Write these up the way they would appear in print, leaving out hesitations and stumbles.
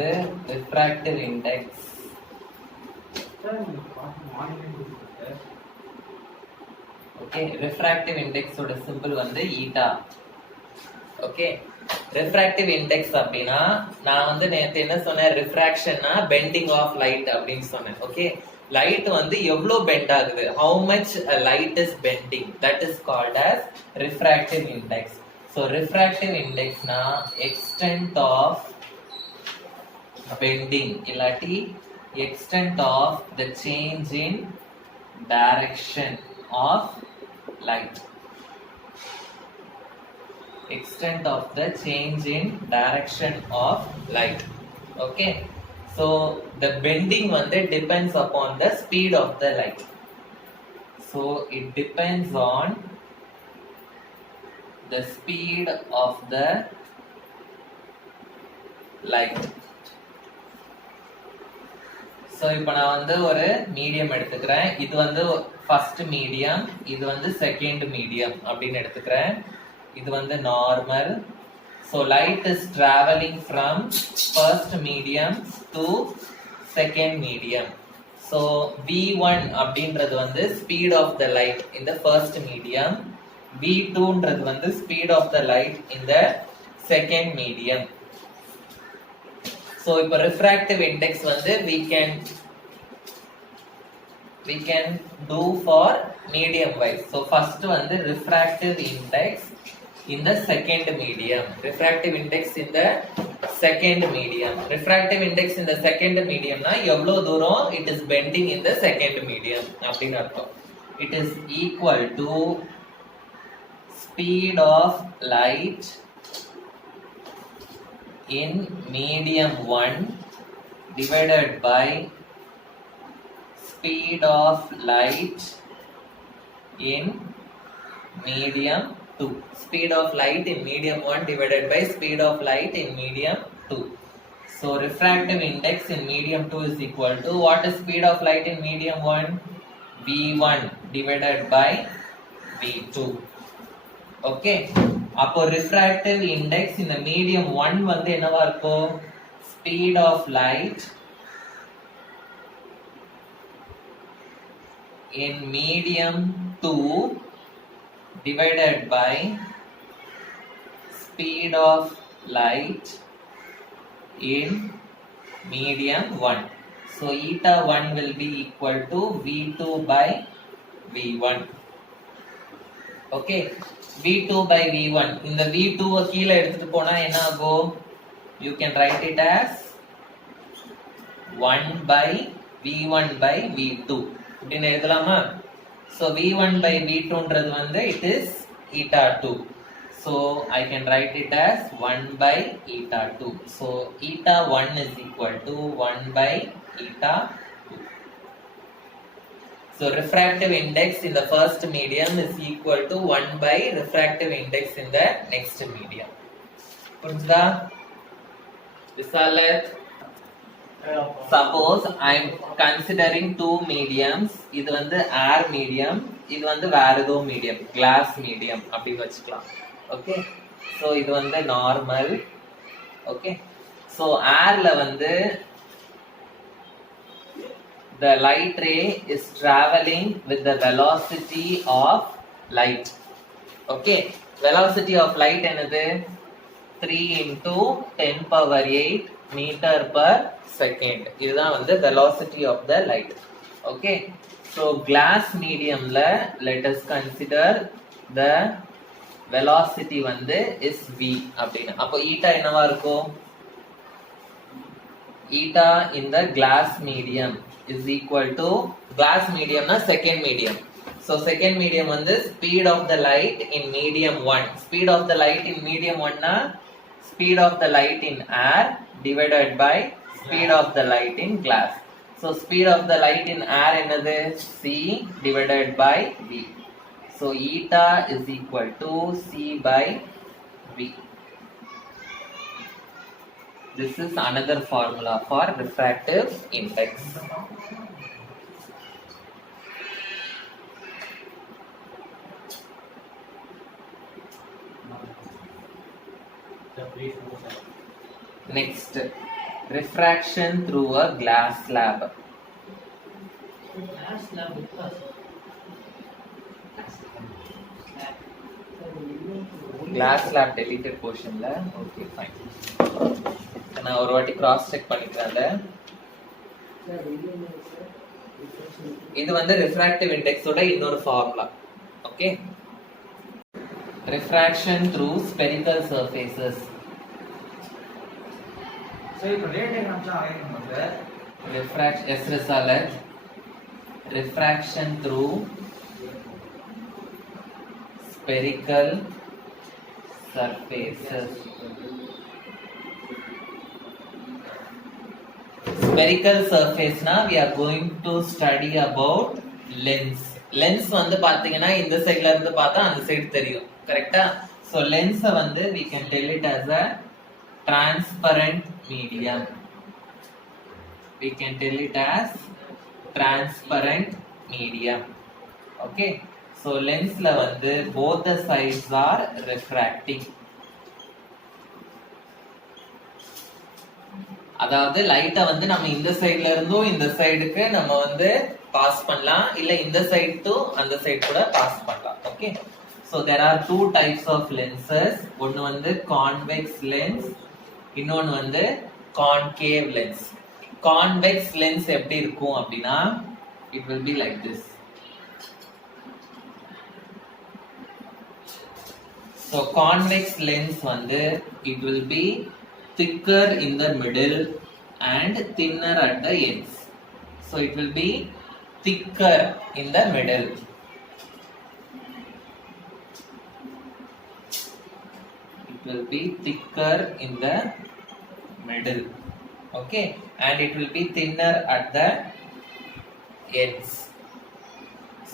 வந்து refractive index. Okay, refractive index ஓட symbol வந்து eta. Okay, refractive index அப்படின்னா நான் வந்து நேத்து என்ன சொன்னேன், refractionனா bending of light அப்படின்னு சொன்னேன். Okay, light வந்து எவ்வளவு bend ஆகுது, how much a light is bending, that is called as refractive index. So refractive index na extent of bending illati extent of the change in direction of light, extent of the change in direction of light. Okay, so the bending வந்து depends upon the speed of the light. So it depends on the speed of the light. So இப்போ நான் வந்து ஒரு மீடியம் எடுத்துக்கிறேன், இது வந்து first medium, இது வந்து செகண்ட் மீடியம் அப்படின்னு எடுத்துக்கிறேன், இது வந்து normal. So light is traveling from first medium to second medium. So V1 அப்படின்றது வந்து speed of the light in the first medium, V2 ன்றது வந்து speed of the light in the second medium. So இப்போ refractive index வந்து we can do for medium wise. So first வந்து refractive index in the second medium, refractive index in the second medium, refractive index in the second medium na எவ்வளவு தூரம் it is bending in the second medium அப்படின்னு அர்த்தம். It is equal to speed of light in medium 1 divided by speed of light in medium 2. Speed of light in medium 1 divided by speed of light in medium 2. So refractive index in medium 2 is equal to, what is speed of light in medium 1? V1 divided by V2. Okay, அப்போ refractive index in the medium 1 வந்து என்னவா இருக்கும், speed of light in medium 2 divided by speed of light in medium 1. So eta 1 will be equal to V2 by V1. Okay, V2 by V1. இந்த V2 கீழே எடுத்துட்டு போனா என்ன ஆகும், you can write it as 1 by V1 by V2 அப்படின்னு எழுதலாமா? So V1 by V2 ன்றது வந்து it is eta 2. So I can write it as 1 by eta 2. So eta 1 is equal to 1 by eta 2. So refractive index in the first medium is equal to 1 by refractive index in the next medium. புரிஞ்சுதா? Visalat, suppose I am considering two mediums, இது வந்து air medium, இது வந்து வேற ஏதோ medium, glass medium அப்படி வச்சுக்கலாம். Okay, so இது வந்து normal. Okay, so airல வந்து the light ray is traveling with the velocity of light. Okay, velocity of light என்னது, 3 into 10 power 8 meter per second. இதுதான் வந்து velocity of the light. Okay, so glass mediumல let us consider the velocity வந்து is v அப்படினா, அப்போ eta என்னவா இருக்கும், eta in the glass medium is equal to, glass medium na second medium, so second medium வந்து speed of the light in medium 1, speed of the light in medium 1 na speed of the light in air divided by speed of the light in glass. So speed of the light in air என்னது, c divided by v. So eta is equal to c by v. This is another formula for refractive index. Next, refraction through a glass slab. Glass slab deleted portion la. Okay, fine. நான் ஒரு வாட்டி cross check பண்ணிக்கிறேன். இது வந்து refractive index ஓட இன்னொரு formula. Okay. Refraction through spherical surfaces. So இப்போ ரேட் காமிச்சா ஆயிடும் sir. Refraction through spherical surfaces. Spherical surface na we are going to study about lens. Lens வந்து பாத்தீங்கன்னா இந்த சைடுல இருந்து பார்த்தா அந்த சைடு தெரியும். கரெக்ட்டா? So lens வந்து we can tell it as a transparent medium. We can tell it as transparent medium. Okay. So lens la வந்து both the sides are refracting. அதாவது லைட்டை வந்து நம்ம இந்த சைடுல இருந்தும் இந்த சைடுக்கு நம்ம வந்து பாஸ் பண்ணலாம், இல்ல இந்த சைடு டு அந்த சைடு கூட பாஸ் பண்ணலாம். Okay. So there are two types of lenses. ஒன்னு வந்து convex lens, இன்னொன்னு வந்து concave lens. Convex lens எப்படி இருக்கும் அப்படின்னா it will be like this. So convex lens வந்து it will be thicker in the middle and thinner at the ends. So it will be thicker in the middle. It will be thicker in the middle. Okay, and it will be thinner at the ends.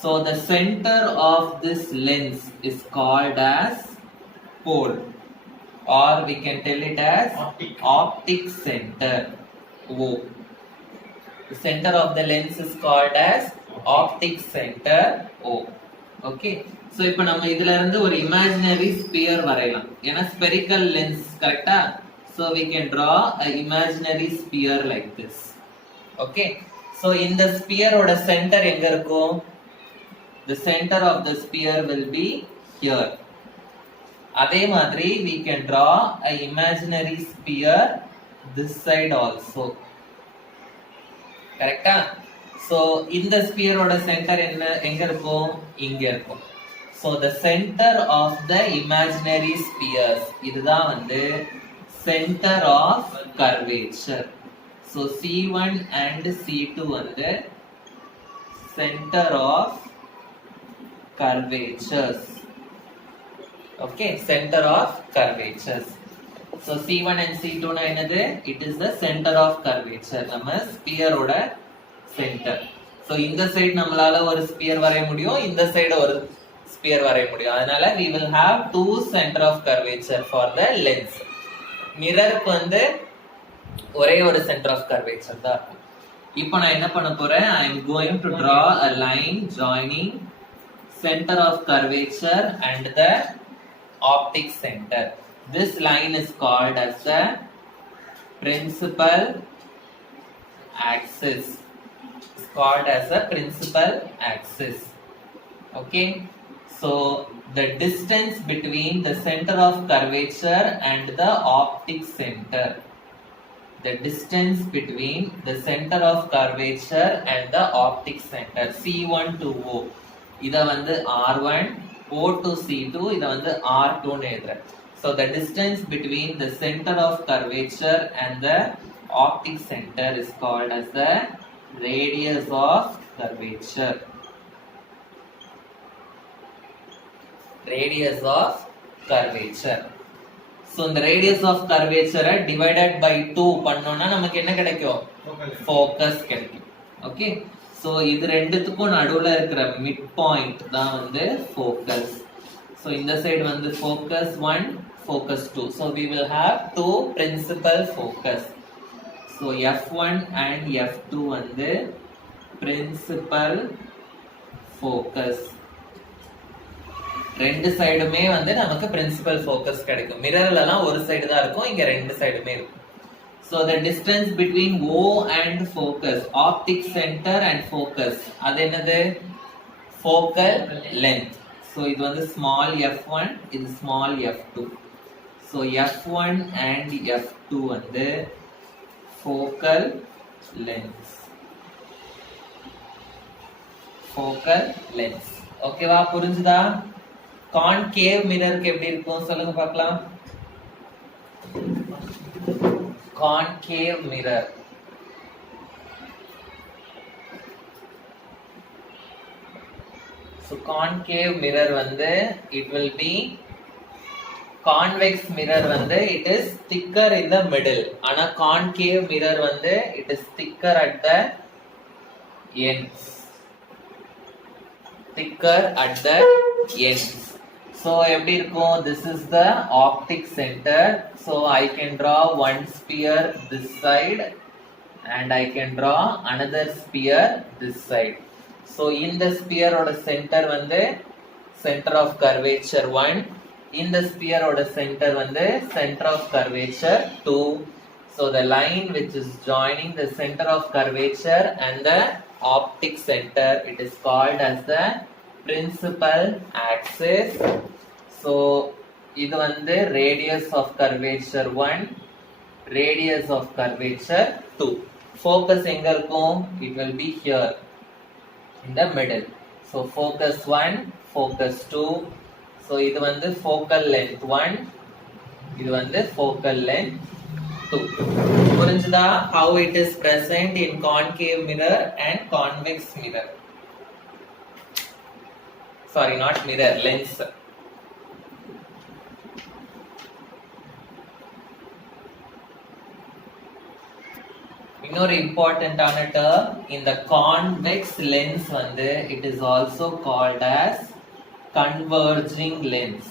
So the center of this lens is called as pole, or we can tell it as optic center. O. The center of the lens is called as optic center O. Okay. So இப்போ நம்ம இதுல இருந்து ஒரு imaginary sphere வரையலாம். ஏன்னா spherical lens கரெக்ட்டா? So we can draw a imaginary sphere like this. Okay. So இந்த sphere ஓட center எங்க இருக்கும்? The center of the sphere will be here. அதே மாதிரி we can draw a imaginary sphere this side also. கரெக்ட்டா? So இந்த sphere ஓட center எங்க இருக்கும்? இங்க இருக்கும். So the center of the imaginary spheres இதுதான் வந்து center of curvature. So C1 and C2 வந்து center of curvatures. Okay, center of curvatures. So C1 and C2 na enadhu? It is the center of curvature. நம்ம sphere ஓட center. So இந்த side நம்மளால ஒரு sphere வரைய முடியும், இந்த side ஒரு sphere வரைய முடியும். அதனால we will have two center of curvature for the lens. மிரருக்கு வந்து ஒரே ஒரு center of curvature தான் இருக்கும். இப்போ நான் என்ன பண்ண போறேன்? I am going to draw a line joining center of curvature and the optic center. This line is called as the principal axis. It's called as the principal axis. Okay. So the distance between the center of curvature and the optic center. The distance between the center of curvature and the optic center. C1 to O. இத வந்து R1, O to C2, இத வந்து R2 னு எழுதுறேன். So the distance between the center of curvature and the optic center is called as the radius of curvature. Radius of curvature. So the radius of curvature divided by 2 பண்ணோம்னா நமக்கு என்ன கிடைக்கும்? Focus கிடைக்கும். Okay. So இது ரெண்டுத்துக்கும் நடுவுல இருக்கிற mid point தான் வந்து focus. So இந்த side வந்து focus 1, focus 2. So we will have two principal focus. So F1 and F2 வந்து principal focus. ரெண்டு சைடுமே வந்து நமக்கு பிரின்சிபல் ஃபோக்கஸ் கிடைக்கும். மிரர்லலாம் ஒரு சைடு தான் இருக்கும், இங்க ரெண்டு சைடுமே இருக்கும். So the distance between O and focus, optic center and focus, அது என்னது? Focal length. So இது வந்து small f1, இது small f2. So f1 and f2 வந்து focal length. Focal length. ஓகேவா? புரிஞ்சுதா? கான்கேவ் மிரருக்கு எப்படி இருக்கும் சொல்லுங்க பார்க்கலாம். Concave mirror. So concave mirror வந்து it will be convex mirror வந்து it is thicker in the middle. ஆனா concave mirror வந்து it is thicker at the ends. Thicker at the ends. So எப்படி இருக்கும்? This is the optic center. So I can draw one sphere this side and I can draw another sphere this side. So in the sphere oda center வந்து center of curvature 1. In the sphere oda center வந்து center of curvature 2. So the line which is joining the center of curvature and the optic center, it is called as the principal axis. So இது வந்து radius of curvature 1, radius of curvature 2. Focus எங்க இருக்கும்? It will be here in the middle. So focus 1, focus 2. So இது வந்து focal length 1, இது வந்து focal length 2. புரிஞ்சுதா? How it is present in concave mirror and convex mirror. Sorry, not mirror, lens. இன்னொரு இம்பார்ட்டன்டான டேர்ம், இந்த கான்வெக்ஸ் லென்ஸ் வந்து it is also called as converging lens.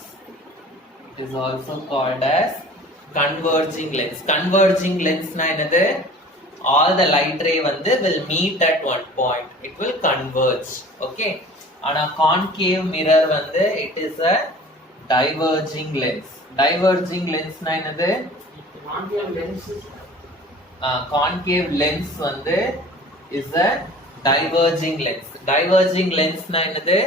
It is also called as converging lens. Converging lens na என்னது? All the light ray வந்து will meet at one point. It will converge. Okay. ஆனா concave mirror வந்து it is a diverging lens. Diverging lens na என்னது? Concave lens. Concave lens வந்து is a diverging lens. Diverging lens na என்னது?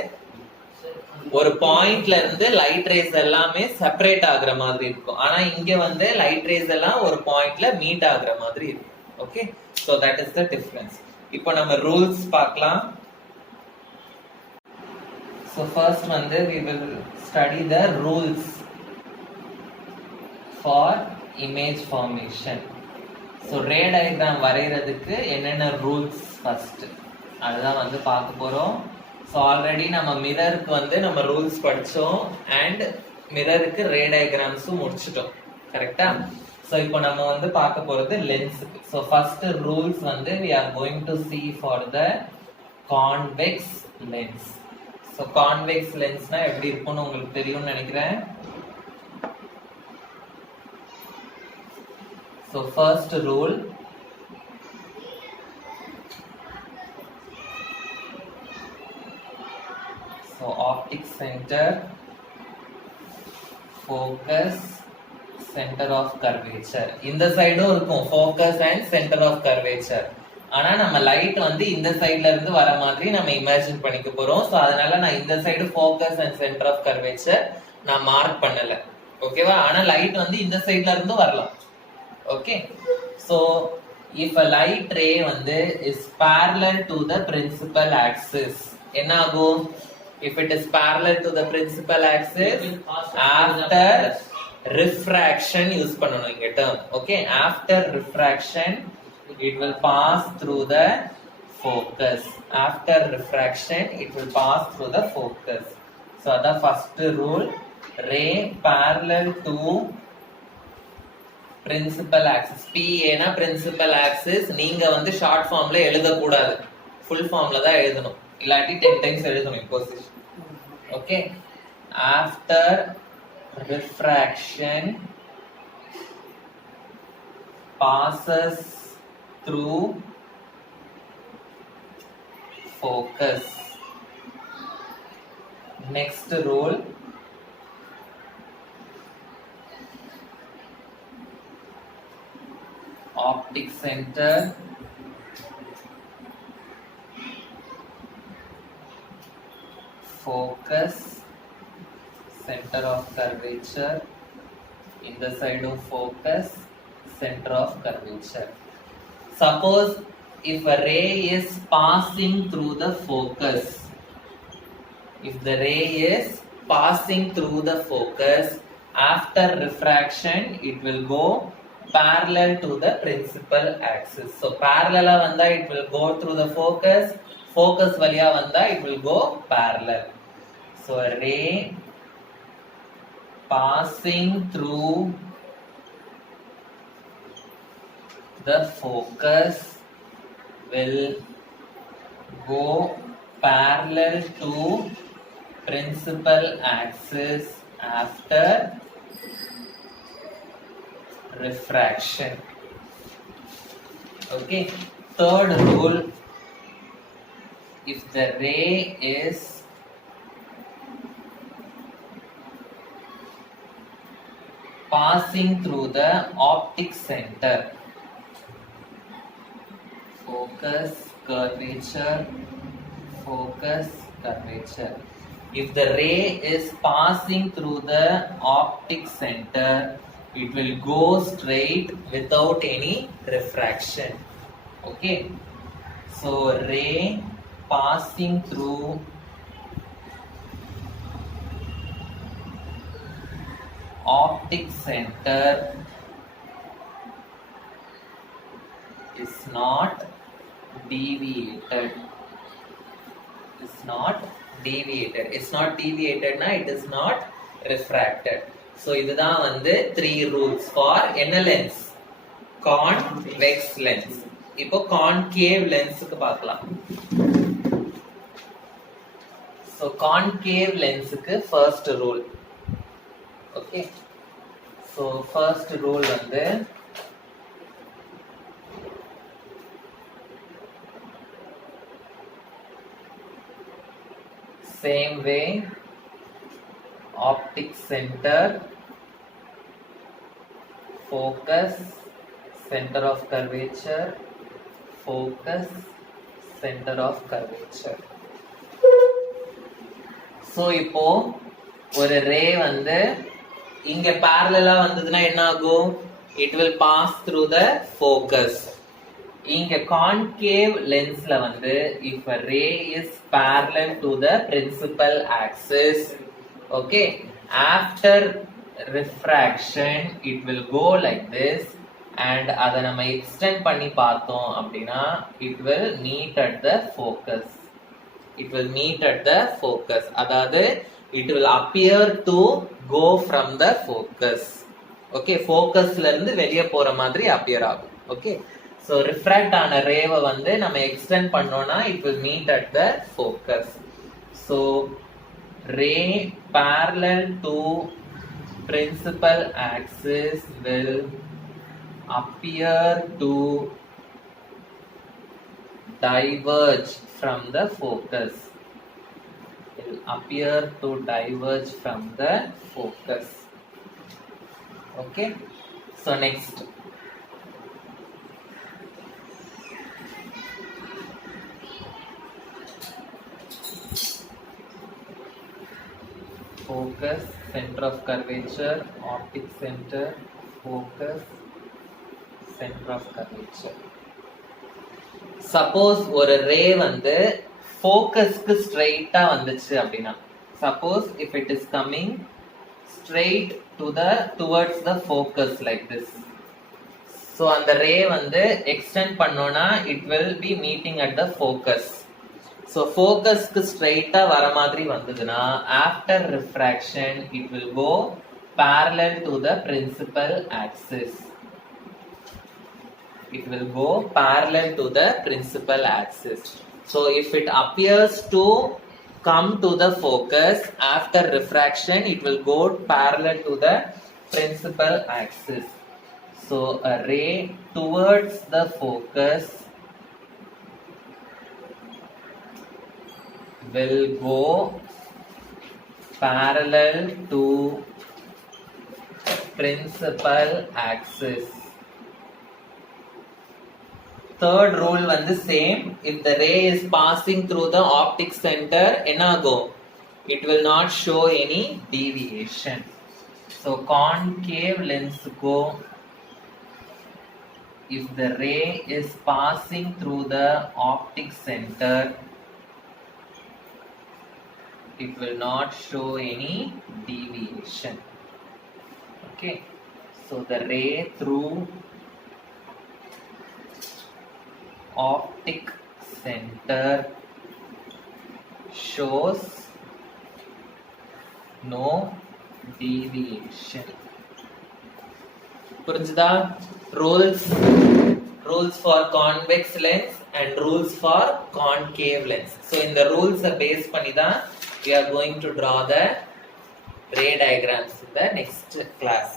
ஒரு பாயிண்ட்ல இருந்து light race எல்லாமே செப்பரேட் ஆகுற மாதிரி இருக்கும். ஆனா இங்க வந்து லைட் ரேஸ் எல்லாம் ஒரு பாயிண்ட்ல மீட் ஆகுற மாதிரி இருக்கும். Okay, so that is the difference. இப்போ நம்ம ரூல்ஸ் பார்க்கலாம். So first வந்து we will study the rules for image formation. So ray diagram வரையறதுக்கு என்னென்ன ரூல்ஸ் ஃபர்ஸ்ட் அதுதான் வந்து பார்க்க போறோம். ஸோ ஆல்ரெடி நம்ம மிரருக்கு வந்து நம்ம ரூல்ஸ் படித்தோம் அண்ட் மிரருக்கு ரே டயக்ராம்ஸும் முடிச்சிட்டோம். கரெக்டா? ஸோ இப்போ நம்ம வந்து பார்க்க போகிறது லென்ஸுக்கு. ஸோ ஃபர்ஸ்ட் ரூல்ஸ் வந்து we are going to see for the convex lens. So convex லென்ஸ்னா எப்படி இருக்கும்னு உங்களுக்கு தெரியும்னு நினைக்கிறேன். So first rule, so optic center, focus, center of curvature. இந்த சைடும் இருக்கும் focus and center of curvature. ஆனா நம்ம லைட் வந்து இந்த சைடுல இருந்து வர மாதிரி நம்ம இமேஜின் பண்ணிக்க போறோம். சோ அதனால நான் இந்த side focus and center of curvature நான் மார்க் பண்ணல. ஓகேவா? ஆனா லைட் வந்து இந்த சைடுல இருந்து வரலாம். Okay, so if a light ray வந்து is parallel to the principal axis, என்ன ஆகும்? If it is parallel to the principal axis, after refraction use பண்ணனும் இங்க term. Okay, after refraction it will pass through the focus. After refraction it will pass through the focus. So the first rule, ray parallel to principal axis. PA na principal axis. நீங்க வந்து ஷார்ட் ஃபார்ம்ல எழுத கூடாது, ஃபுல் ஃபார்ம்ல தான் எழுதணும். இல்லாட்டி 10 டைம்ஸ் எழுதணும் position. Okay, after refraction passes through focus. Next rule, optic center, focus, center of curvature, in the side of focus, center of curvature. Suppose if a ray is passing through the focus, if the ray is passing through the focus, after refraction it will go parallel to the principal axis. So parallel vanda it will go through the focus, focus valiya vanda it will go parallel. So a ray passing through the focus will go parallel to principal axis after refraction. Okay, third rule, if the ray is passing through the optic center, focus, curvature, focus, curvature. If the ray is passing through the optic center, it will go straight without any refraction. Okay, so ray passing through optic center is not deviated. It's not deviated. It's not deviated na it is not refracted. So இதுதான் வந்து 3 rules for என்ன lens? Convex lens. இப்போ concave lens க்கு பார்க்கலாம். So concave lens க்கு first rule. Okay. So first rule வந்து same way, optic center, focus, center of curvature, focus, center of curvature. So இப்போ ஒரு ரே வந்து இங்க parallel வந்ததுன்னா என்ன ஆகும்? It will pass through the focus. இங்க concave lensல வந்து if a ray is parallel to the principal axis, okay, after refraction it will go like this, and அதை நம்ம extend பண்ணி பார்த்தோம் அப்படின்னா it will meet at the focus. It will meet at the focus. அதாவது it will appear to go from the focus. Okay, focusல இருந்து வெளியே போற மாதிரி appear ஆகும். Okay, so refract ஆன ரேவை வந்து நம்ம extend பண்ணோம்னா it will meet at the focus. So ray parallel to principal axis will appear to diverge from the focus. It will appear to diverge from the focus. Okay, so next, focus, center of curvature, optic center, focus, center of curvature. Suppose ஒரு ray வந்து ஃபோக்கஸ்க்கு ஸ்ட்ரைட்டா வந்துச்சு அப்படின்னா, suppose if it is coming straight towards the focus like this, so அந்த ray வந்து extend பண்ணோம்னா it will be meeting at the focus. So ஃபோக்கஸ்க்கு ஸ்ட்ரைட்டா வர மாதிரி வந்ததுன்னா after refraction it will go parallel to the principal axis. It will go parallel to the principal axis. So if it appears to come to the focus after refraction, it will go parallel to the principal axis. So a ray towards the focus will go parallel to principal axis. third rule வந்து same. If the ray is passing through the optic center, என்ன ஆகும்? It will not show any deviation. So concave lens go, if the ray is passing through the optic center, it will not show any deviation. Okay, so the ray through optic center shows no deviation. புரிஞ்சுதா? rules for convex lens and rules for concave lens. So இந்த rules base பண்ணி தான் we are going to draw the ray diagrams in the next class.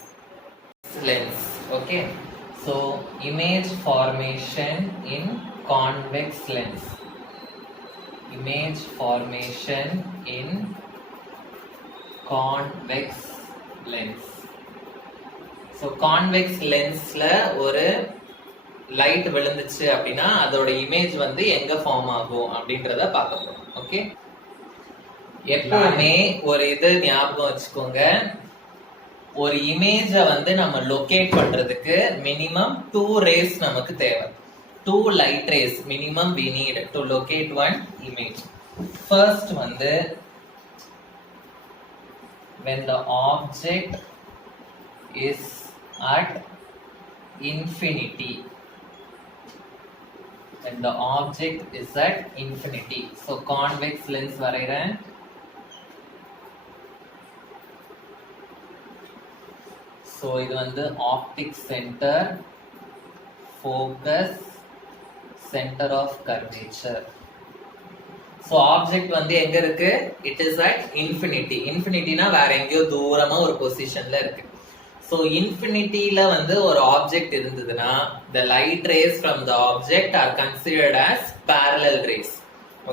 Lens, okay. So image formation in convex lens. Image formation in convex lens. So convex lensல ஒரு லைட் விழுந்துச்சு அப்படின்னா அதோட இமேஜ் வந்து எங்க ஃபார்ம் ஆகும் அப்படின்றத பார்க்க போறோம். ஓகே, எப்பவுமே ஒரு இது ஞாபகம் வச்சுக்கோங்க, ஒரு இமேஜ வந்து நம்ம லொகேட் பண்றதுக்கு மினிமம் 2 rays நமக்கு தேவை. 2 light rays minimum we need to locate one image. First வந்து when the object is at infinity. When the object is at infinity. So convex lens வரைகிறேன். So இது வந்து optic center, focus, center of curvature. So object வந்து எங்க இருக்கு? It is at infinity. Infinityனா வேற எங்கேயோ தூரமா ஒரு பொசிஷன்ல இருக்கு. So infinityல வந்து ஒரு ஆப்ஜெக்ட் இருந்ததுன்னா the light rays from the object are considered as parallel rays.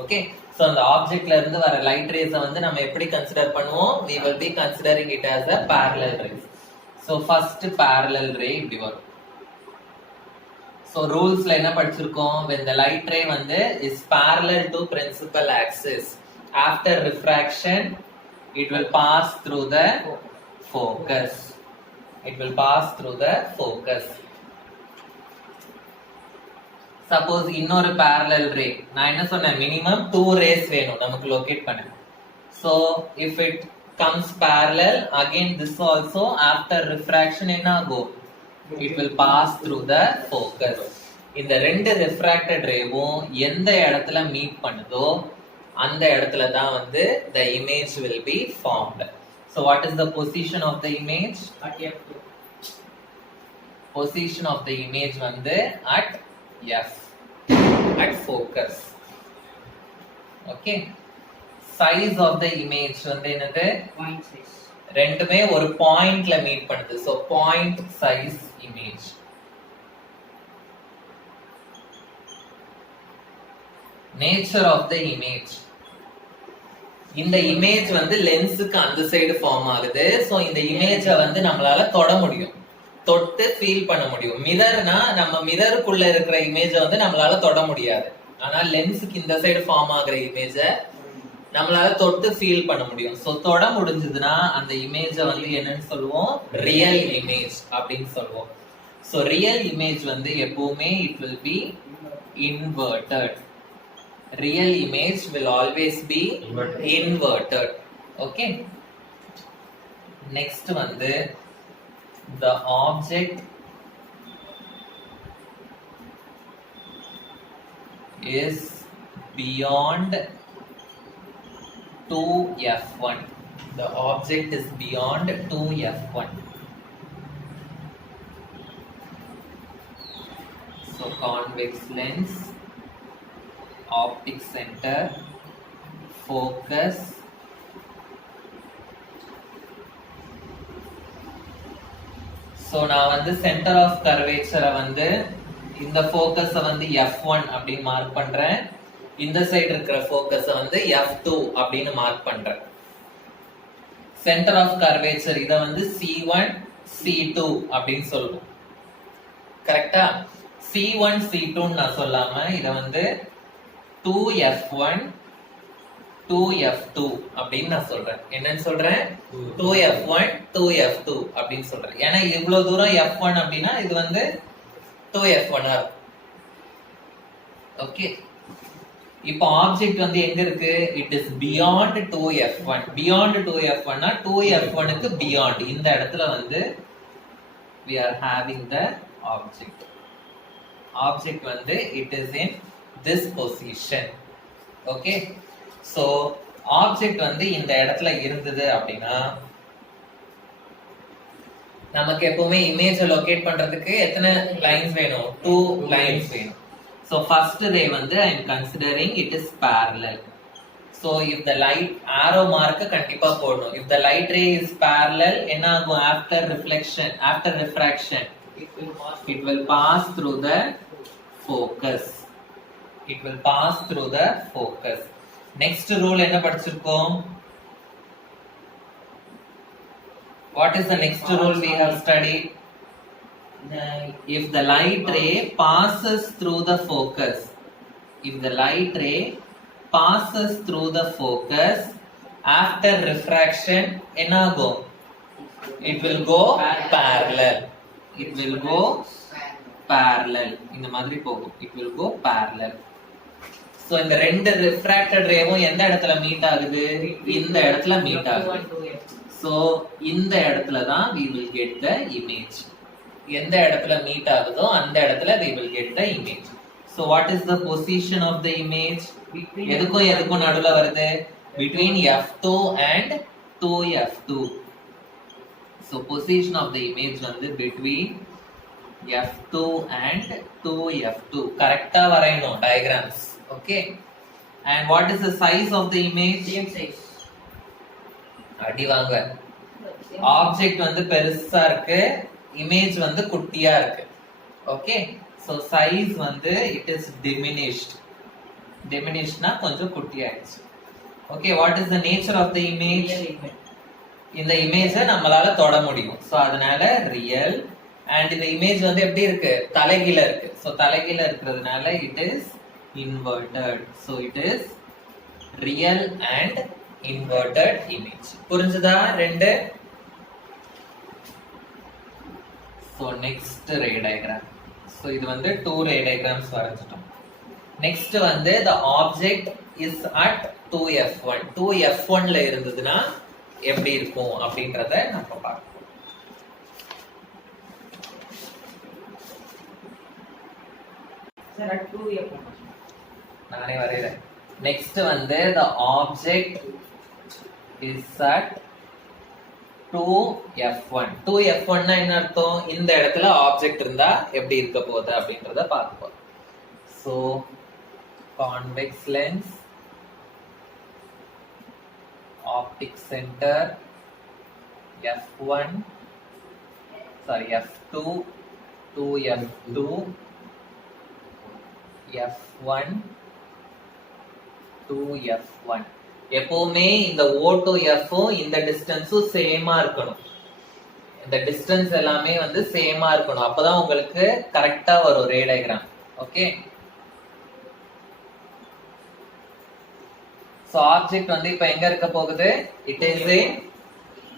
Okay, so அந்த ஆப்ஜெக்ட்ல இருந்து வர light rays வந்து நம்ம எப்படி கன்சிடர் பண்ணுவோம்? We will be considering it as a parallel rays. So first parallel ray இப்படி வரும். So rulesல என்ன படிச்சிருக்கோம்? When the light ray வந்து is parallel to principal axis, after refraction it will pass through the focus. It will pass through the focus. Suppose இன்னொரு parallel ray, நான் என்ன சொன்னேன்? minimum 2 rays வேணும் நமக்கு locate பண்ண. So if it comes parallel, again this also after refraction என்ன ஆகும்? It will pass through the focus. இந்த ரெண்டு refracted rayவும் எந்த இடத்துல மீட் பண்ணுதோ அந்த இடத்துல தான் வந்து the image will be formed. So what is the position of the image? At F2. Position of the image வந்து at F, at focus. Okay, size of the image வந்து என்னது? Point size. ரெண்டுமே ஒரு பாயிண்ட்ல மீட் பண்ணுது. So point size image. Nature of the image. இந்த இமேஜ் வந்து லென்ஸுக்கு அந்த சைடு ஃபார்ம் ஆகுது. சோ இந்த இமேஜ வந்து நம்மளால தொட முடியும், தொட்டு ஃபீல் பண்ண முடியும். மிரர்னா நம்ம மிரருக்குள்ள இருக்கிற இமேஜ வந்து நம்மளால தொட முடியாது. ஆனா லென்ஸுக்கு இந்த சைடு ஃபார்ம் ஆகுற இமேஜ நம்மளால தொட்டு ஃபீல் பண்ண முடியும். சோ தொட முடிஞ்சதுன்னா அந்த இமேஜ வந்து என்னன்னு சொல்லுவோம்? ரியல் இமேஜ் அப்படின்னு சொல்லுவோம். சோ ரியல் இமேஜ் வந்து எப்பவுமே it will be inverted. Real image will always be inverted. Okay, next வந்து the object is beyond 2f1. The object is beyond 2f1. So convex lens, optic center, focus, so நான் வந்து center of curvature வந்து இந்த focus வந்து f1 அப்படின்னு மார்க் பண்றேன். இந்த சைடு இருக்கிற focus வந்து f2 அப்படின்னு மார்க் பண்றேன். center of curvature இத வந்து c1 c2 அப்படின்னு சொல்லுவோம். கரெக்ட்டா? C1 C2 நான் சொல்லாம இத வந்து 2F1 2F2 அப்படின்னு நான் சொல்றேன். என்னன்னு சொல்றேன்? 2F1 2F2 அப்படின்னு சொல்றேன். ஏன்னா இவ்வளவு தூரம் F1 அப்படின்னா இது வந்து 2F1 ஆ இருக்கும். ஓகே, இப்போ ஆப்ஜெக்ட் வந்து எங்க இருக்கு? It is beyond 2F1. Beyond 2F1 னா 2F1 க்கு பியாண்ட் இந்த இடத்துல வந்து we are having the object. Object வந்து it is in this position. Okay, so object வந்து இந்த இடத்துல இருந்தது அப்படின்னா நமக்கு எப்பவுமே இமேஜை லொகேட் பண்றதுக்கு எத்தனை லைன்ஸ் வேணும்? 2 லைன்ஸ் வேணும். So first ray வந்து I am considering it is parallel. So if the light arrow mark கண்டிப்பா போடணும். If the light ray is parallel என்ன ஆகும்? After reflection, after refraction it will pass through the focus. It will pass through the focus. Next rule என்ன படிச்சிருக்கோம்? What is the next rule we have studied? If the light ray passes through the focus, if the light ray passes through the focus after refraction என்ன ஆகும்? It will go parallel. It will go parallel. இந்த மாதிரி போகும். It will go parallel. So இந்த ரெண்டு refracted rayவும் எந்த இடத்துல மீட் ஆகுது? இந்த இடத்துல மீட் ஆகுது. So இந்த இடத்துல தான் we will get the image. எந்த இடத்துல மீட் ஆகுதோ அந்த இடத்துல we will get the image. So what is the position of the image? எதுக்கும் எதுக்கும் நடுவுல வருது? Between F2 and 2F2. So position of the image வந்து between F2 and 2F2. கரெக்டா வரையணும் diagrams. Okay. And what is the size of the image? Same size. அடி வாங்க. ஆப்ஜெக்ட் வந்து பெருசா இருக்கு, இமேஜ் வந்து குட்டியா இருக்கு. ஓகே, சோ சைஸ் வந்து இட் இஸ் diminished. Diminishedனா கொஞ்சம் குட்டியாயிடுச்சு. Okay, what is the nature of the image? இந்த இமேஜை நம்மளால தொட முடியும். சோ அதனால ரியல். அண்ட் இந்த இமேஜ் வந்து எப்படி இருக்கு? தலைகீழ இருக்கு. சோ தலைகீழ இருக்கிறதுனால it is inverted. So it is real and inverted image. புரிஞ்சுதா ரெண்டு? So next ray diagram. So இது வந்து 2 ray diagrams வரைஞ்சிட்டோம். Next வந்து the object is at 2F1. 2F1 ல இருந்ததுன்னா எப்படி இருக்கும் அப்படின்றத நம்ம பார்ப்போம். Sir, at 2F1. நானே வரையறேன். Next வந்து the object is at 2F1. 2F1 னா என்ன அர்த்தம்? இந்த இடத்துல ஆப்ஜெக்ட் இருந்தா எப்படி இருக்க போகுது அப்படின்றத பார்ப்போம். So convex lens, optic center, F1, sorry F2, 2F2, F1, 2F1. எப்பவுமே இந்த O2F இந்த டிஸ்டன்ஸும் சேமா இருக்கணும். இந்த டிஸ்டன்ஸ் எல்லாமே வந்து சேமா இருக்கணும். அப்பதான் உங்களுக்கு கரெக்டா வரும் ரே டயகிராம். ஓகே, சோ ஆப்ஜெக்ட் வந்து இப்ப எங்க இருக்க போகுது? It is in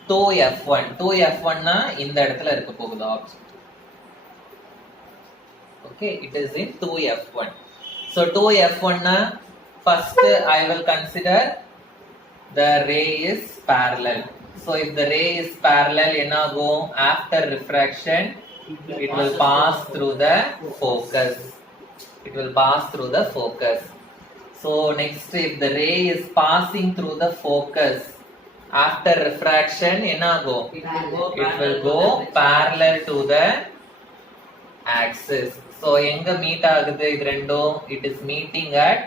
2F1. 2F1 னா இந்த இடத்துல இருக்க போகுது object. Okay, it is in 2F1. So 2F1 na first I will consider the ray is parallel. So if the ray is parallel enna agum? After refraction it will pass through the focus. It will pass through the focus. So next, if the ray is passing through the focus after refraction enna agum? It will go parallel to the axis. So எங்க மீட் ஆகுது இது ரெண்டும்? It is meeting at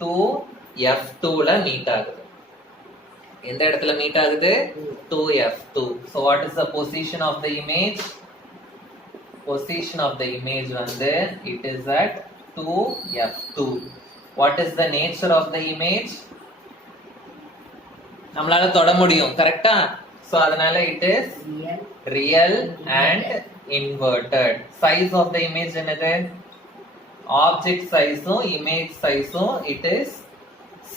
2F2 ல மீட் ஆகுது. எந்த இடத்துல மீட் ஆகுது? 2F2. So what is the position of the image? Position of the image வந்து it is at 2F2. What is the nature of the image? நம்மளால தொட முடியும், கரெக்டா? so அதனால it is real real and inverted. Size of the image என்னது? Object size image size it is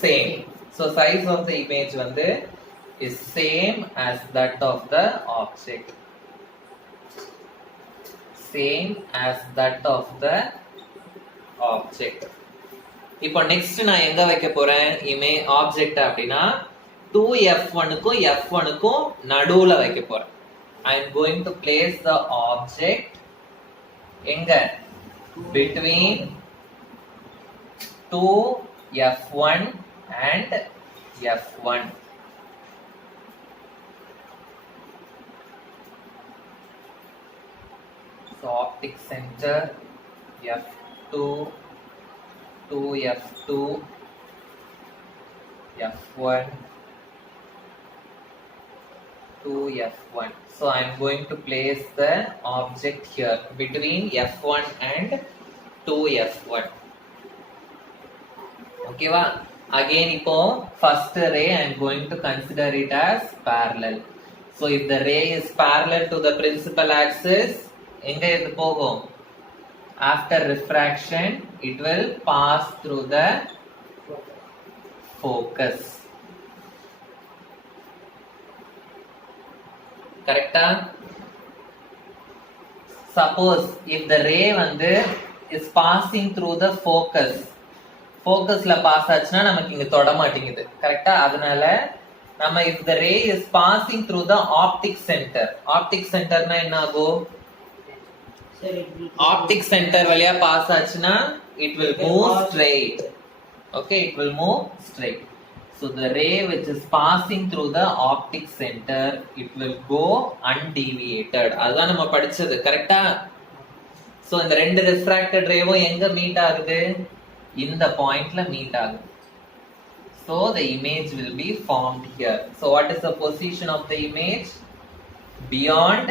same. So size of the image வந்து is same as that of the object. Same as that of the object. இப்போ நெக்ஸ்ட் நான் எங்க வைக்க போறேன் ஆப்ஜெக்ட் அப்படின்னா 2f1 க்கும் f1 க்கும் நடுவுல வைக்க போறேன். I am going to place the object எங்க between 2f1 and f1. So optic center f2, 2f2, f1, 2f1. So I am going to place the object here between f1 and 2f1. Okay va? Again ipo first ray I am going to consider it as parallel. So if the ray is parallel to the principal axis, எங்க இது போகும்? After refraction it will pass through the focus. Correcta? Suppose if the ray வந்து is passing through the focus, focusல pass ஆச்சுன்னா நமக்கு இங்க தொட மாட்டேங்குது. கரெக்ட்டா? அதனால நம்ம if the ray is passing through the optic center, optic centerனா என்ன ஆகும்? Optic center வழியா பாஸ் ஆச்சுன்னா it will move straight. Okay, it will move straight. So the ray which is passing through the optic center, it will go undeviated. அதுதான் நம்ம படிச்சது. கரெக்ட்டா? So இந்த ரெண்டு refracted rayவும் எங்க மீட் ஆகுது? இந்த பாயிண்ட்ல மீட் ஆகுது. So the image will be formed here. So what is the position of the image? Beyond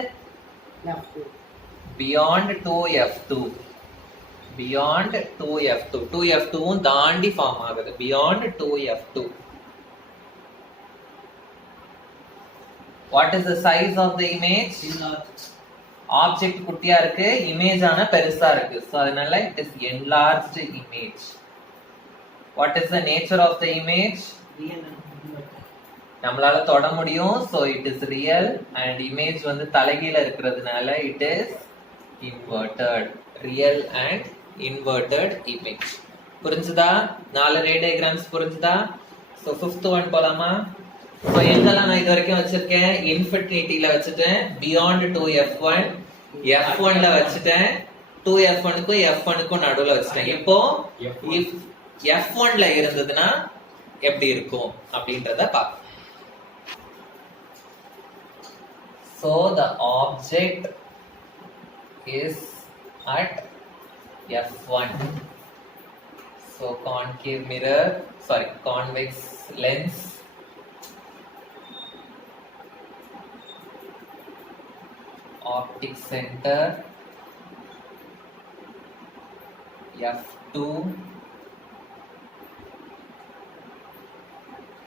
2f2. Beyond 2f2. 2f2 தாண்டி ஃபார்ம் ஆகுது. Beyond 2f2. What is the size of the image? Object குட்டியா இருக்கு, image ஆன பெருசா இருக்கு. So அதனால it is enlarged image. What is the nature of the image? நம்மளால தொட முடியும். So it is real and image வந்து தலைகீழ இருக்கிறதுனால it is inverted. Real and inverted image. புரிஞ்சுதா? 4 ரே டயகிராம்ஸ் புரிஞ்சுதா? So fifth one போலாமா? So எங்கெல்லாம் நான் இது வரைக்கும் வச்சிருக்கேன்? இன்ஃபினிட்டில வச்சிட்டேன், beyond 2f1, f1 ல வச்சிட்டேன், 2f1 க்கும் f1 க்கும் நடுவுல வச்சிட்டேன். இப்போ if f1 ல இருந்ததுன்னா எப்படி இருக்கும் அப்படின்றத பார்ப்போம். So the object is at f1. So convex lens optic center f2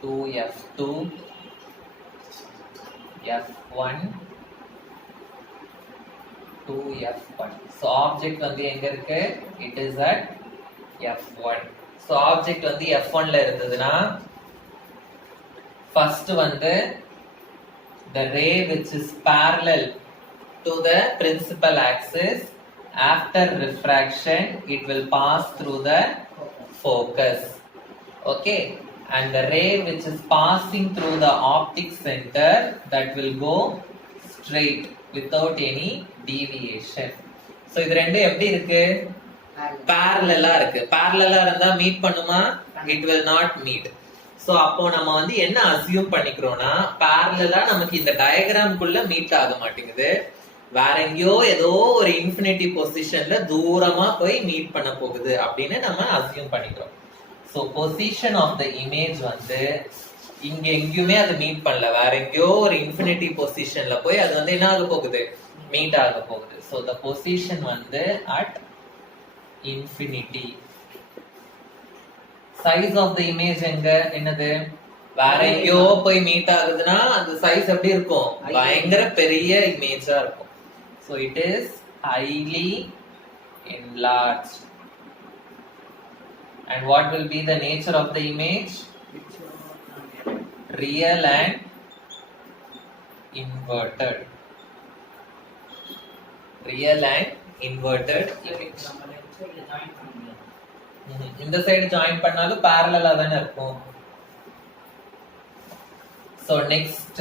2f2 f1 2f1. So object வந்து எங்க இருக்கு? It is at f1. So object வந்து f1 ல இருந்ததுன்னா first வந்து the ray which is parallel to the principal axis, after refraction it will pass through the focus. Okay, and the ray which is passing through the optic center, that will go straight without any deviation. So இது ரெண்டும் எப்படி இருக்கு? parallel-ஆ இருக்கு. parallel-ஆ இருந்தா மீட் பண்ணுமா? it will not meet. So அப்போ நம்ம வந்து என்ன அசியூம் பண்ணிக்கிறோம்னா parallel-ஆ நமக்கு இந்த டயகிராம்க்குள்ள மீட் ஆக மாட்டேங்குது, வேற எங்கேயோ ஏதோ ஒரு இன்ஃபினிட்டி பொசிஷன்ல தூரமா போய் மீட் பண்ண போகுது அப்படின்னு நம்ம அசியூம் பண்ணிக்கிறோம். So position of the image வந்து இங்க எங்கேயுமே அது மீட் பண்ணல, வேற எங்கேயோ ஒரு இன்ஃபினிட்டி பொசிஷன்ல போய் அது வந்து என்ன ஆக போகுது? மீட் ஆக போகுது. So the position வந்து at infinity. Size of the image எங்க என்னது? வேற எங்கேயோ போய் மீட் ஆகுதுன்னா அந்த சைஸ் எப்படி இருக்கும், பயங்கர பெரிய இமேஜா இருக்கும். So it is highly enlarged. And what will be the nature of the image? Real and inverted. Real and inverted image. இந்த சைடு ஜாயின் பண்ணாலும் parallel-ஆ தானே இருக்கும். So next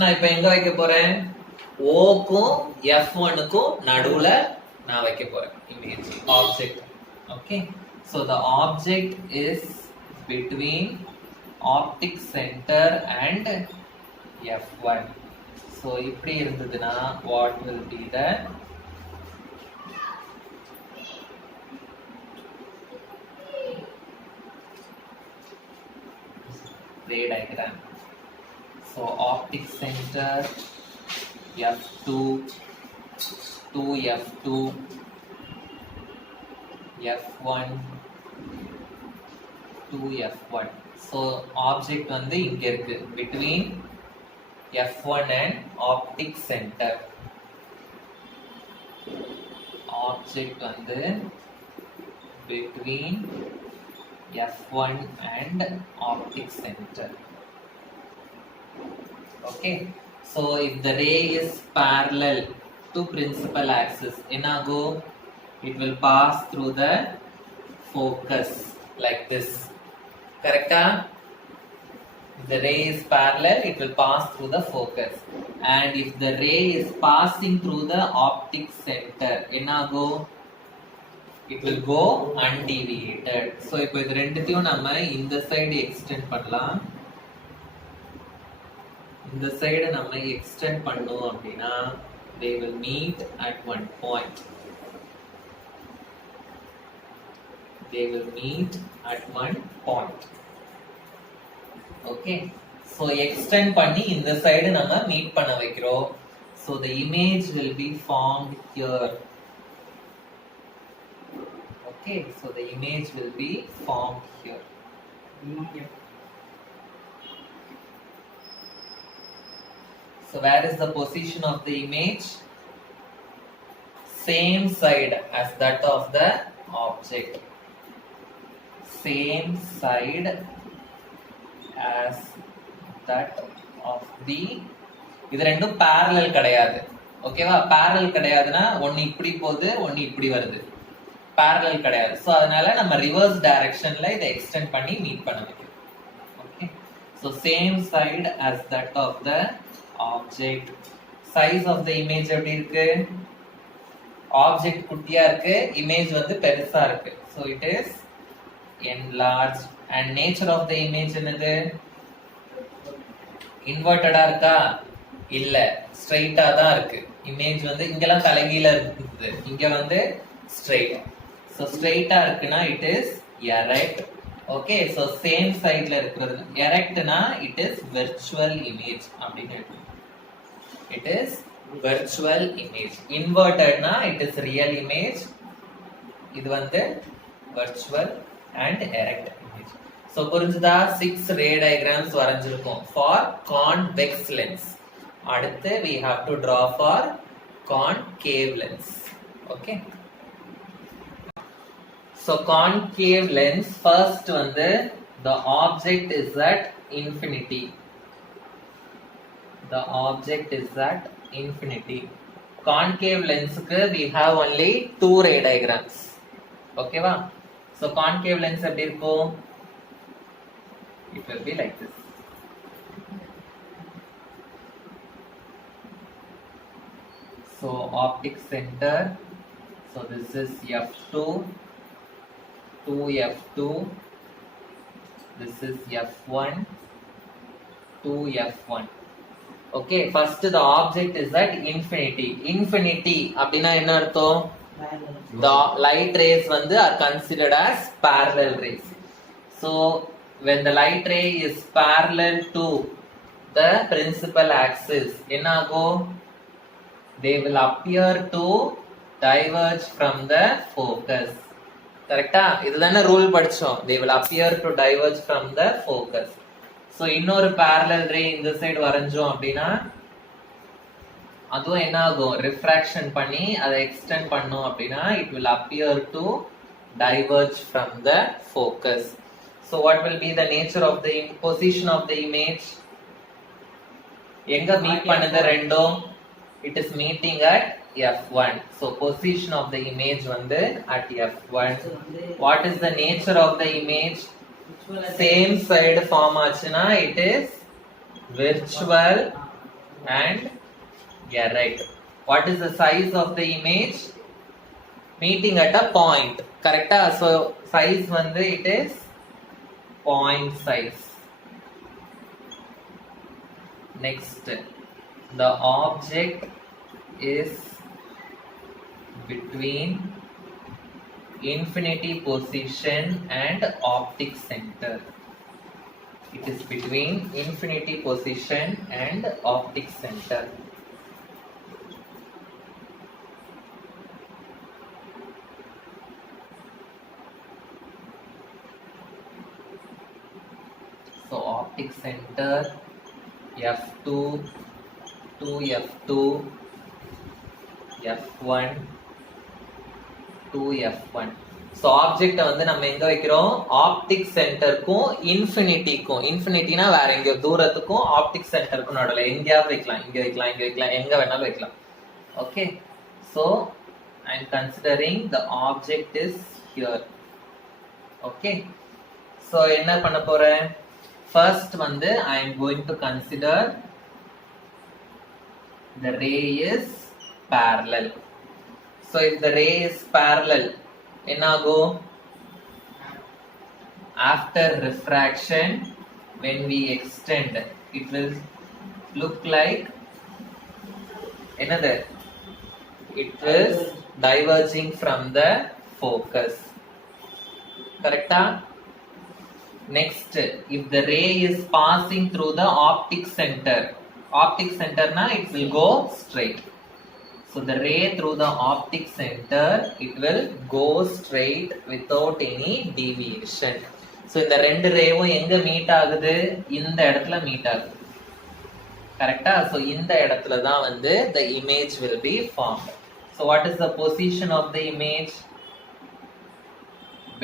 நான் இப்போ எங்க வைக்க போறேன், O க்கும் F1 க்கும் நடுவுல நான் வைக்க போறேன் image object. Okay, so the object is between optic center and F1. so இப்படி இருந்ததுன்னா what will be the ray diagram. So optic center F2 to F2, F1 to F1. So object வந்து இங்க இருக்கு between F1 and optic center. Object வந்து between F1 and optic center. Okay, so if the ray is parallel to principal axis, enago it will pass through the focus like this. Correct? If the ray is parallel, it will pass through the focus. And if the ray is passing through the optic center, enago it will go undeviated. So இப்போ இது ரெண்டுத்தையும் நம்ம இந்த side extend பண்ணலாம், இந்த சைடு நம்ம எக்ஸ்டெண்ட் பண்ணோம் அப்படின்னா they will meet at one point. They will meet at one point. Okay, so extend பண்ணி இந்த சைடு நம்ம மீட் பண்ண வைக்கிறோம். So the image will be formed here. Okay, so the image will be formed here. So where is the position of the image? Same side as that of the object. Same side as that of the, இது ரெண்டும் parallel கிடையாது. ஓகேவா, parallel கிடையாதுன்னா ஒன்னு இப்படி போகுது ஒன்னு இப்படி வருது, parallel கிடையாது. சோ அதனால நம்ம ரிவர்ஸ் டைரக்ஷன்ல இதை எக்ஸ்டெண்ட் பண்ணி மீட் பண்ண வைக்கிறோம். Okay, so same side as that of the object. size of the image எப்படி இருக்கு, object குட்டியா இருக்கு, image வந்து பெருசா இருக்கு. so it is enlarged. and nature of the image என்னது, inverted-ஆ இருக்கா, இல்ல ஸ்ட்ரைட்டா தான் இருக்கு. இமேஜ் வந்து இங்கெல்லாம் தலைகீழ இருக்குது, இங்க வந்து straight. so ஸ்ட்ரைட்டா இருக்குனா it is erect. okay, so same sideல இருக்குது. erectனா it is virtual image அப்படினு, it is virtual image. invertedனா it is real image. இது வந்து virtual and erect image. so புரிஞ்சுதா, 6 ray diagrams வரைஞ்சிருக்கோம் for convex lens. அடுத்து we have to draw for concave lens. okay, so concave lens first வந்து the object is at infinity. The object is at infinity. Concave lens க்கு we have only 2 ray diagrams. okay வா, so concave lens எப்படி இருக்கும், it will be like this. so optic center, so this is F2 to F2, this is F1 to F1. okay, first the object is at infinity. infinity அப்படினா என்ன அர்த்தம், the light rays வந்து are considered as parallel rays. so when the light ray is parallel to the principal axis, என்ன ஆகும், they will appear to diverge from the focus. கரெக்ட்டா, இதுதானே ரூல் படிச்சோம், they will appear to diverge from the focus. So இன்னொரு parallel ray இந்த சைடு வரைஞ்சோம் அப்படின்னா அதுவும் என்ன ஆகும், ரிஃப்ராக்ஷன் பண்ணி அதை எக்ஸ்டெண்ட் பண்ணும் அப்படின்னா it will appear to diverge from the focus. So what will be the nature of the position of the image? எங்க மீட் பண்ணுது ரெண்டும்? It is meeting at f1. So position of the image வந்து at f1. What is the nature of the image? Same side form ஆச்சுன்னா it is virtual and erect. What is the size of the image? Meeting at a point. Correct? So size வந்து it is point size. Next, the object is between infinity position and optic center. It is between infinity position and optic center. So optic center f2 to f2 f1 to f1. So ஆப்ஜெக்டை வந்து நம்ம எங்க வைக்கிறோம், ஆப்டிக் சென்டருக்கும் இன்ஃபினிட்டிக்கும், இன்ஃபினிட்டினா வேற எங்கேயோ தூரத்துக்கும் ஆப்டிக் சென்டருக்கும் நடுவில் எங்கேயாவது வைக்கலாம், இங்க வைக்கலாம், இங்க வைக்கலாம், எங்க வேணாலும் வைக்கலாம். Okay, so I am considering the object is here. Okay, so என்ன பண்ண போறேன், ஃபர்ஸ்ட் வந்து I am going to consider the ray is parallel. So if the ray is parallel, enago after refraction when we extend it will look like another, it is diverging from the focus. Correct? Next, if the ray is passing through the optic center, optic center na it will go straight. So the ray through the optic center it will go straight without any deviation. So இந்த ரெண்டு ரேவும் எங்க மீட் ஆகுது, இந்த இடத்துல மீட் ஆகுது. கரெக்ட்டா? So இந்த இடத்துல தான் வந்து the image will be formed. So what is the position of the image?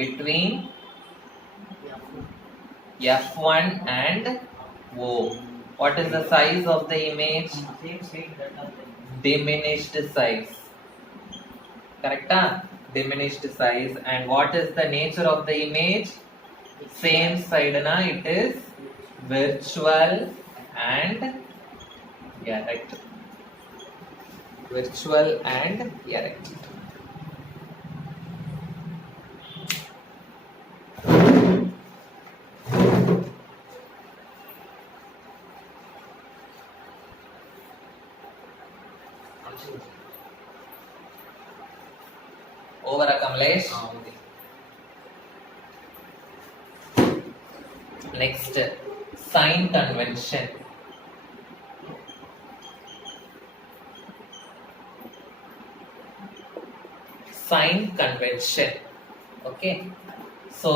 Between f1 and O. What is the size of the image? Diminished size. Correct? Diminished size. And what is the nature of the image? Same side na it is virtual and erect. Virtual and erect. Over a Kamlesh. Next, sign convention. Sign convention. Okay. So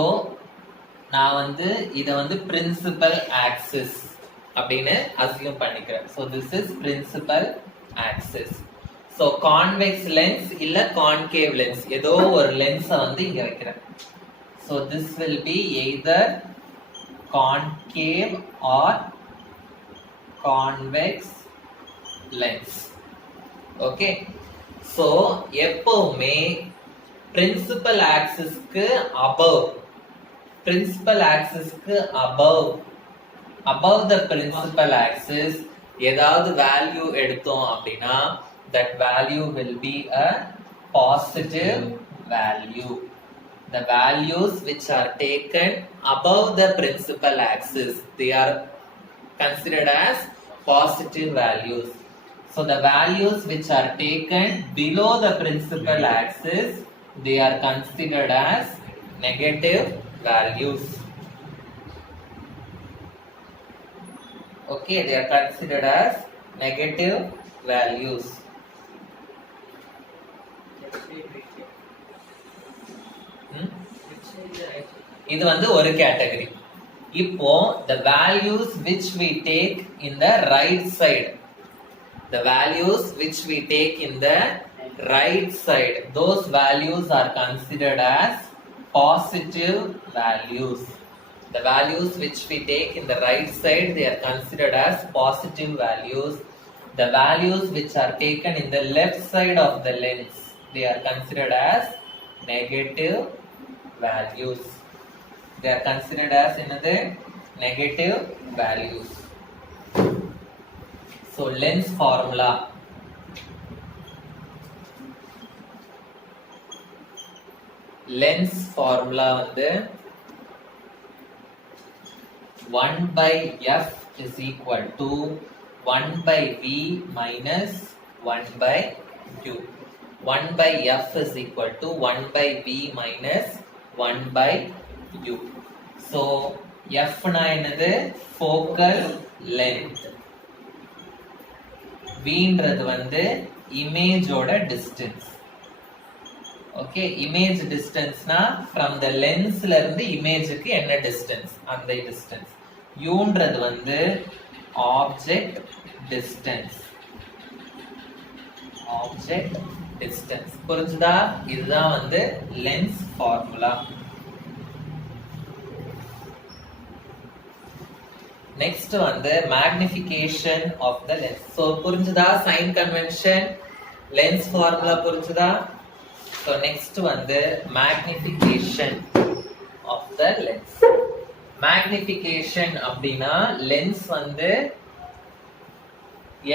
நான் வந்து இத வந்து principal axis அப்படின்னு அசியூம் பண்ணிக்கிறேன். So this is principal axis. So convex lens இல்ல concave lens ஏதோ ஒரு lens வந்து இங்க வைக்கிறேன். So this will be either concave or convex lens. Okay. So எப்பவுமே principal axis க்கு above, principal axis க்கு above the principal axis ஏதாவது வேல்யூ எடுத்தோம் அப்படின்னா that value will be a positive value. The values which are taken above the principal axis, they are considered as positive values. So the values which are taken below the principal axis, they are considered as negative values. Okay, they are considered as negative values. இது வந்து ஒரு கேட்டகரி. இப்போ the values which we take in the right side, the values which we take in the right side, those values are considered as positive values. The values which we take in the right side, they are considered as positive values. The values which are taken in the left side of the lens, they are considered as negative values. They are considered as another negative values. So lens formula. Lens formula வந்து 1 by f is equal to 1 by v minus 1 by u. 1 by f is equal to 1 by v minus 1 by u. So f na என்னது focal length. v ன்றது வந்து image ஓட distance. Okay, image டிஸ்டன்ஸ்னா from the லென்ஸ்ல இருந்து இமேஜுக்கு என்ன டிஸ்டன்ஸ், அந்த டிஸ்டன்ஸ். யூன்றது வந்து ஆப்ஜெக்ட் டிஸ்டன்ஸ். ஆப்ஜெக்ட் டிஸ்டன்ஸ் புரிஞ்சுதா? இதுதான் வந்து லென்ஸ் ஃபார்முலா. நெக்ஸ்ட் வந்து magnification of the lens. So புரிஞ்சுதா சைன் கன்வென்ஷன், லென்ஸ் ஃபார்முலா புரிஞ்சுதா? So next வந்து magnification of the lens. Magnification அப்படினா lens வந்து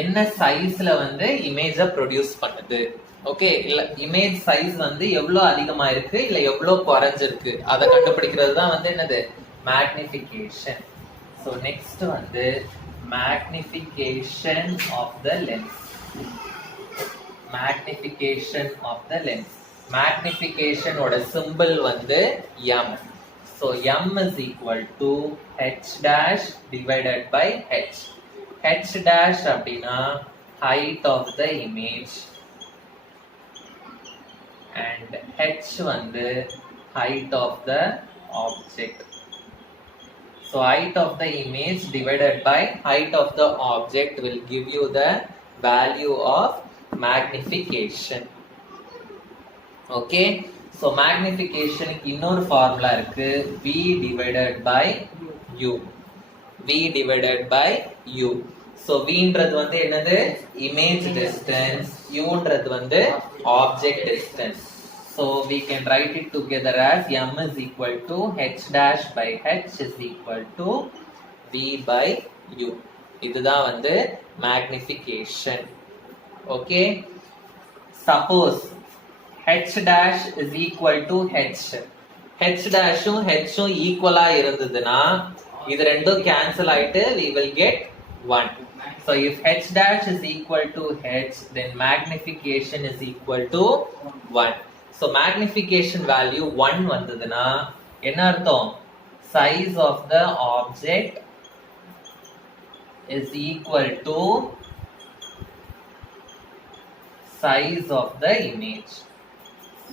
என்ன சைஸ்ல வந்து இமேஜ ப்ரொடியூஸ் பண்ணுது. ஓகே, இல்ல இமேஜ் சைஸ் வந்து எவ்வளவு அதிகமா இருக்கு இல்ல எவ்வளவு குறைஞ்சிருக்கு அதை கண்டுபிடிக்கிறது தான் வந்து என்னது magnification. So next வந்து magnification of the lens. Magnification of the lens. Magnification ஓட symbol வந்து m. So m is equal to h dash divided by h. h dash அப்படினா height of the image and h வந்து height of the object. So height of the image divided by height of the object will give you the value of magnification. Okay, so magnification இன்னொரு ஃபார்முலா இருக்கு, v divided by u. v divided by u. So v ன்றது வந்து என்னது image distance, u ன்றது வந்து object distance. So we can write it together as m is equal to h dash by h is equal to v by u. இதுதான் வந்து magnification. Okay, suppose h dash is equal to h. h dash உம் h உம் ஈக்குவலா இருந்ததுன்னா இது ரெண்டும் கேன்சல் ஆயிட்டு we will get 1. So if h dash is equal to h, then magnification is equal to 1. So magnification value 1 வந்ததுன்னா என்ன அர்த்தம்? Size of the object is equal to size of the image.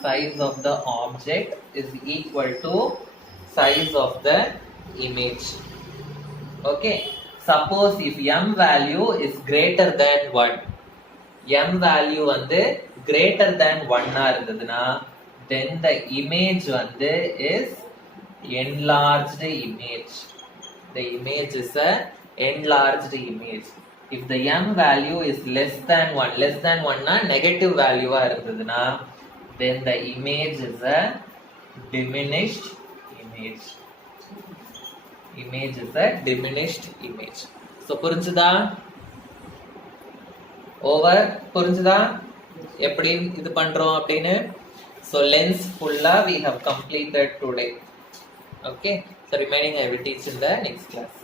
Size of the object is equal to size of the image. Okay, suppose if m value is greater than 1, m value வந்து greater than 1 இருந்ததுன்னா then the image வந்து is enlarged image. The image is a enlarged image. If the m value is less than 1 னா negative value இருந்ததுன்னா then the image is a diminished image. Image is a diminished image. So புரிஞ்சுதா? ஓவர் புரிஞ்சுதா எப்படி இது பண்றோம் அப்படின்னு? So lens fulla we have completed today. Okay, so remaining I will teach in the next class.